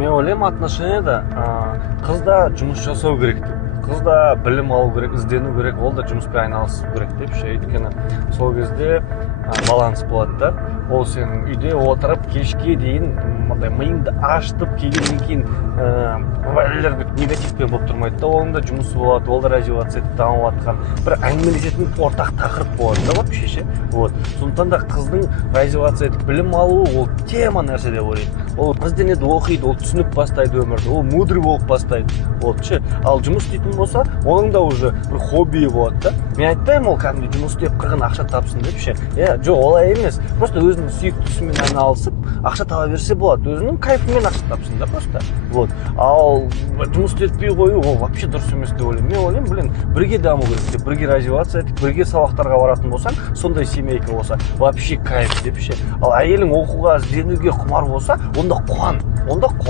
мен ойлаймын отношенияда қыз да жұмыс жасау керек деп. Қыз да білім алу керек, іздену керек, ол да жұмыспен айналысу керек деп ше. Өйткені сол кезде баланс болады да. Ол сен үйде отырып кешке дейін миыңды ашытып келгеннен кейін бәлелер негативпен болып тұрмайды да. Оның да жұмысы болады, ол да развиваться етіп дамып жатқан бір әңгімелесетін ортақ тақырып болады да вообще ше. Вот. Сондықтан да қыздың развивация етіп білім алуы ол тема нәрсе деп ойлаймын. Ол ізденеді, оқиды, ол түсініп бастайды өмірді, ол мудрый болып бастайды. Вот ше. Ал жұмыс істейтін болса, оның да уже бір хоббиі болады да. Мен айтпаймын ол кәдімгідей жұмыс істеп қырғын ақша тапсын деп ше. Жоқ, олай емес. Просто өзінің сүйікті ісімен айналысып, ақша таба берсе болады. Өзінің кайфымен ақша тапсын да просто. Вот. Ал жұмыс істетпей қою ол вообще дұрыс емес деп ойлаймын. Мен ойлаймын, бірге даму керек деп, бірге развивация етіп, бірге сабақтарға баратын болсаң, сондай семейка болса, вообще кайф деп ше. Ал әйелің оқуға, ізденуге құмар болса, онда қуан.